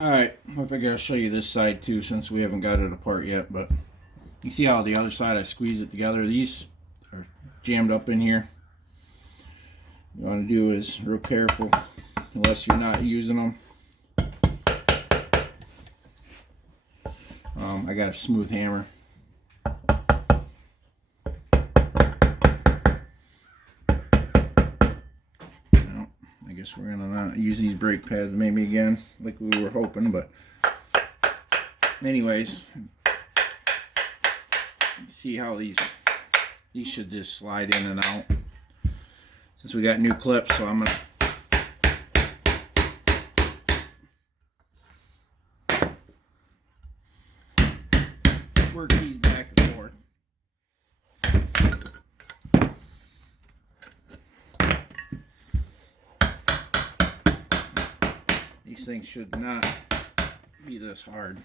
Alright, I figure I'll show you this side too since we haven't got it apart yet, but you see how the other side I squeeze it together. These are jammed up in here. What you want to do is real careful, unless you're not using them. I got a smooth hammer. I guess we're gonna not use these brake pads maybe again like we were hoping, but anyways, see how these should just slide in and out since we got new clips. So I'm gonna work these back and forth. These things should not be this hard.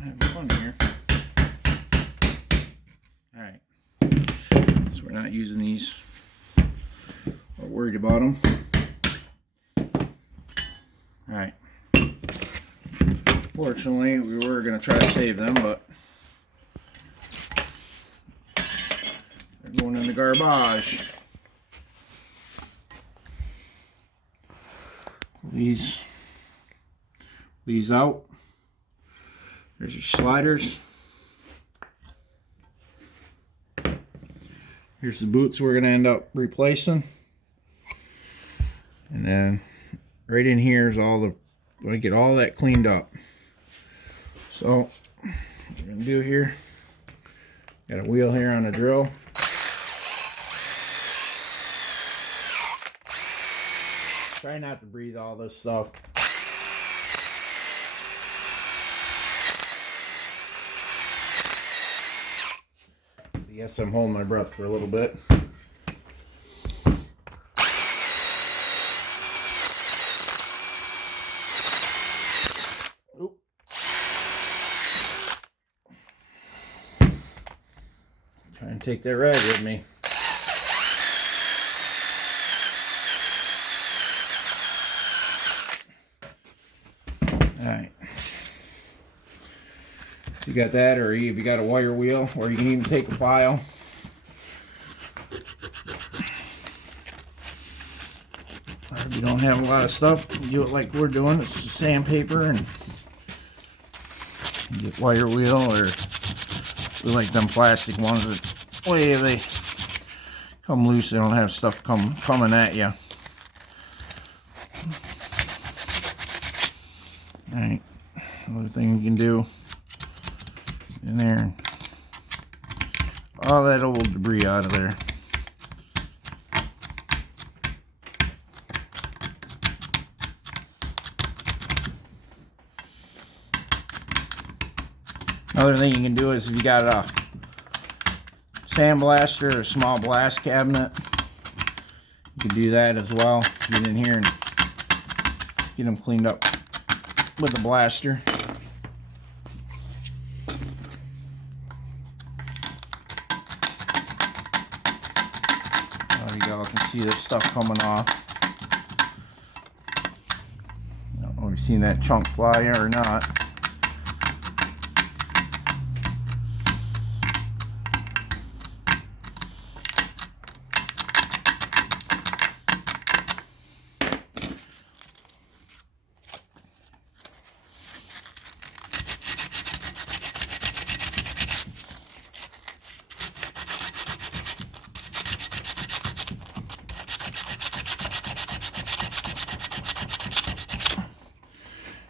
Have fun here. Alright. So we're not using these or worried about them. Alright. Fortunately, we were going to try to save them, but they're going in the garbage. These out. There's your sliders. Here's the boots we're going to end up replacing. And then right in here is all the, we're going to get all that cleaned up. So what we're going to do here, got a wheel here on a drill. Try not to breathe all this stuff. Yes, I'm holding my breath for a little bit. Oop. Try and take that rag with me. Alright. You got that, or if you got a wire wheel, or you can even take a file. Or if you don't have a lot of stuff, you do it like we're doing. It's sandpaper and you get wire wheel, or we like them plastic ones that way they come loose. They don't have stuff coming at you. All right, another thing you can do in there, all that old debris out of there. Another thing you can do is if you got a sandblaster or a small blast cabinet, you can do that as well. Get in here and get them cleaned up with the blaster. There you go, I can see this stuff coming off. I don't know if you've seen that chunk fly or not.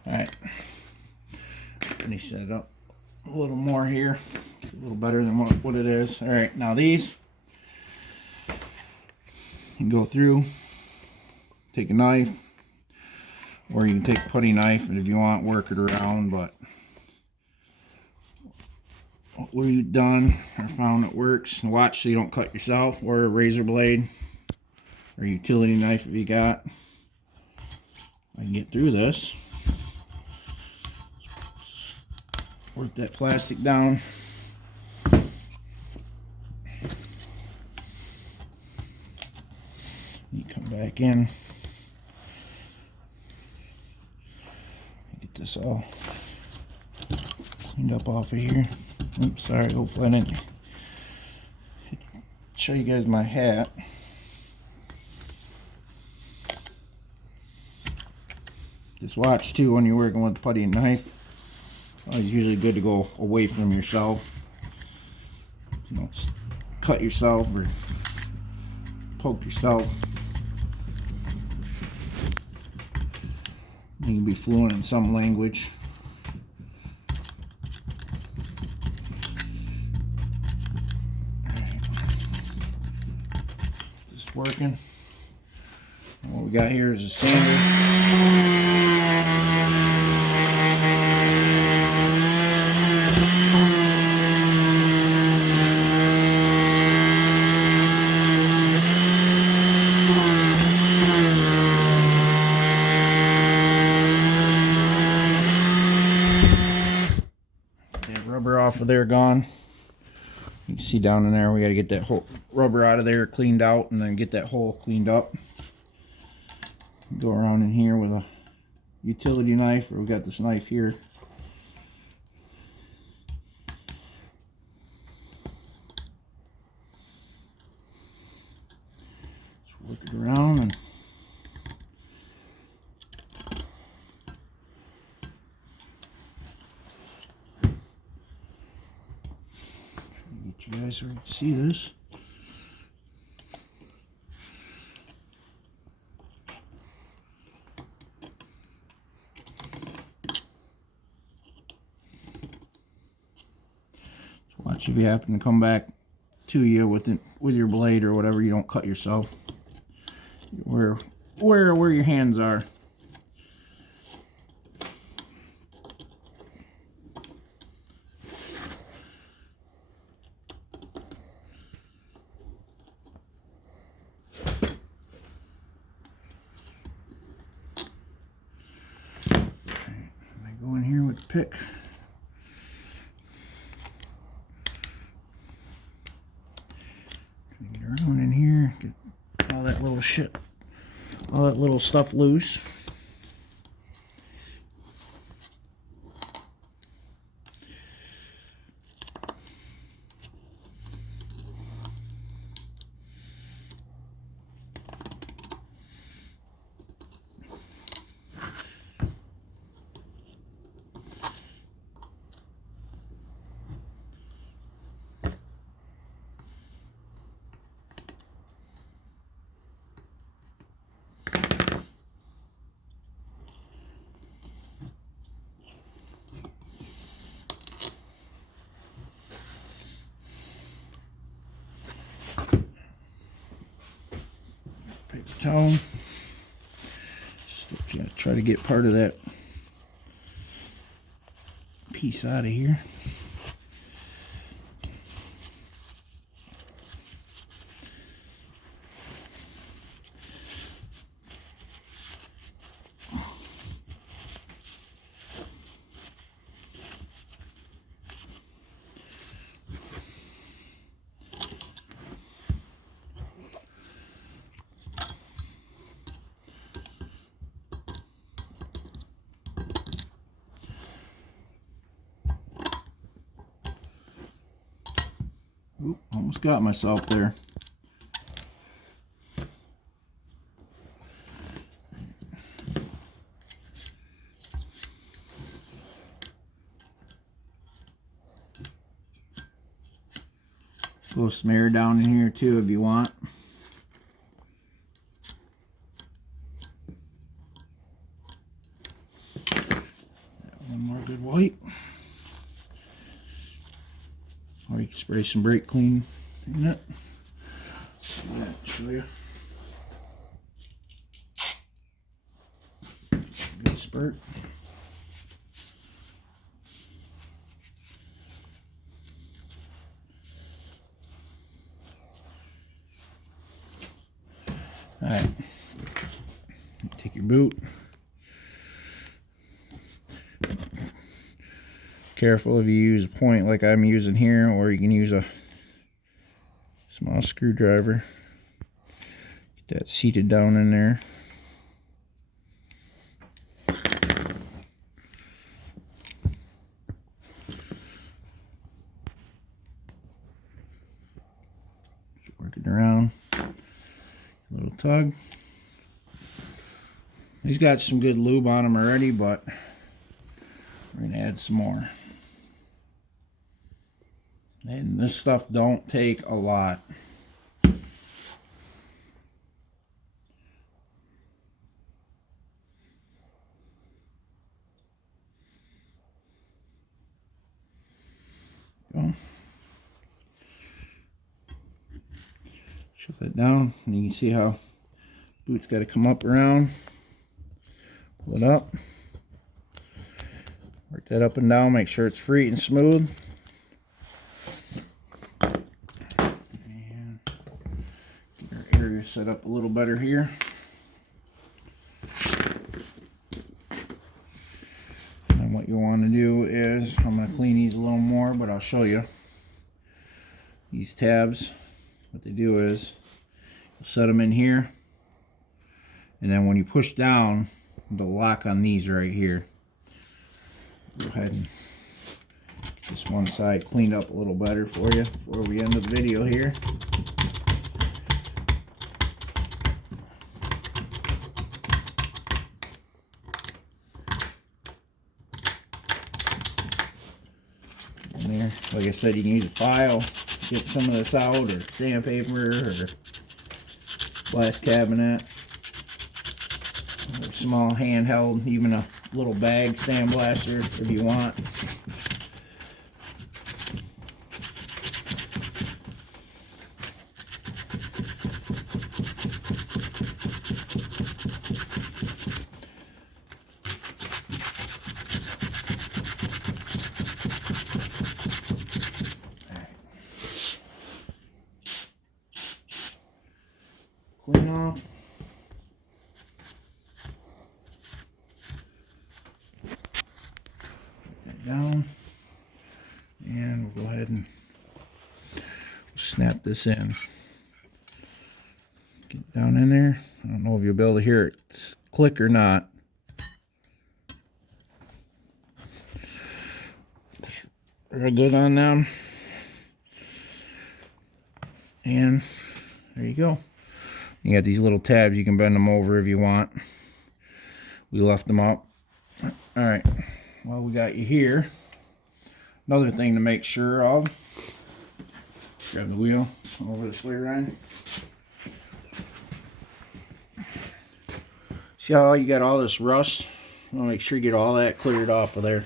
Alright, finish that up a little more here. It's a little better than what it is. Alright, now these, you can go through, take a knife, or you can take a putty knife, and if you want, work it around, but what we've done, I found it works. Watch so you don't cut yourself, or a razor blade, or a utility knife if you got. I can get through this. Work that plastic down. You come back in. Get this all cleaned up off of here. Oops, sorry, hopefully I didn't show you guys my hat. Just watch too when you're working with a putty and knife. It's usually good to go away from yourself. You don't cut yourself or poke yourself. You can be fluent in some language. Alright. Just working. What we got here is a sander. Rubber off of there gone. You can see down in there we got to get that whole rubber out of there cleaned out and then get that hole cleaned up. Go around in here with a utility knife, or we got this knife here. Just work it around and get you guys to see this. Watch if you happen to come back to you with your blade or whatever, you don't cut yourself. Where your hands are. I go in here with the pick. Get around in here, get all that little shit, all that little stuff loose. Paper towel. Just try to get part of that piece out of here. Oop, almost got myself there. Go smear down in here too if you want. One more good wipe. Or you can spray some brake clean in it. Yeah, show you. Good spurt. Alright. Take your boot. Careful if you use a point like I'm using here, or you can use a small screwdriver. Get that seated down in there. Work it around. A little tug. He's got some good lube on him already, but we're gonna add some more. And this stuff don't take a lot. Go. Shut that down, and you can see how boot's got to come up around. Pull it up. Work that up and down, make sure it's free and smooth. And get our area set up a little better here. And what you want to do is, I'm going to clean these a little more, but I'll show you. These tabs, what they do is, you'll set them in here, and then when you push down, they'll lock on these right here. Go ahead and get this one side cleaned up a little better for you before we end the video here. And there, like I said, you can use a file, get some of this out, or sandpaper, or glass cabinet, or small handheld, even a little bag sandblaster if you want. Clean off. Down, and we'll go ahead and snap this in. Get down in there. I don't know if you'll be able to hear it click or not. Real good on them. And there you go. You got these little tabs, you can bend them over if you want. We left them up. Alright. Well, we got you here. Another thing to make sure of. Grab the wheel over this way, Ryan. See how you got all this rust? I want to make sure you get all that cleared off of there.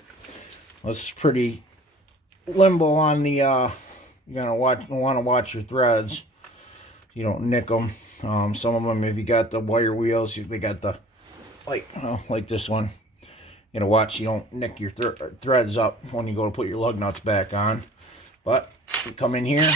Well, this is pretty limbo on the. You're gonna want to watch your threads. You don't nick them. Some of them, if you got the wire wheels, they got the like this one. You know, watch you don't nick your threads up when you go to put your lug nuts back on. But you come in here.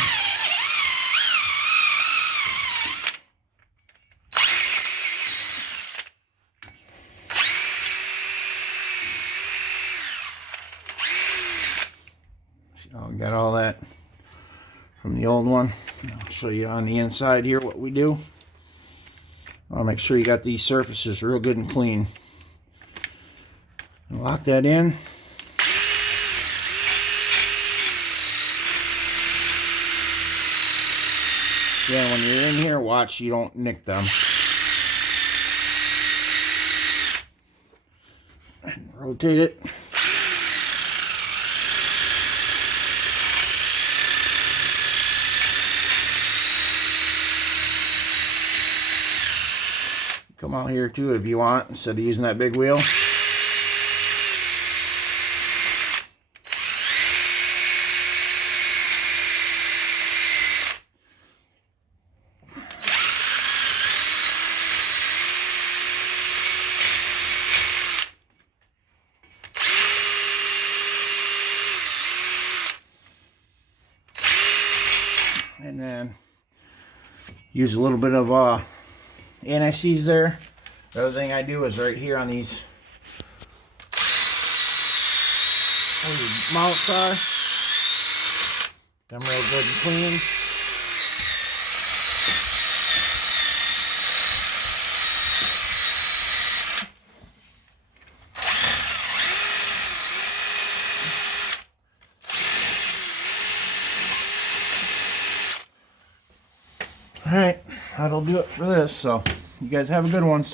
So we got all that from the old one. I'll show you on the inside here what we do. I'll make sure you got these surfaces real good and clean. Lock that in. Yeah, when you're in here, watch you don't nick them. Rotate it. Come out here too if you want, instead of using that big wheel. And then use a little bit of anti-seize there. The other thing I do is right here on these where the mounts are, them real good and clean. Alright, that'll do it for this. So you guys have a good one.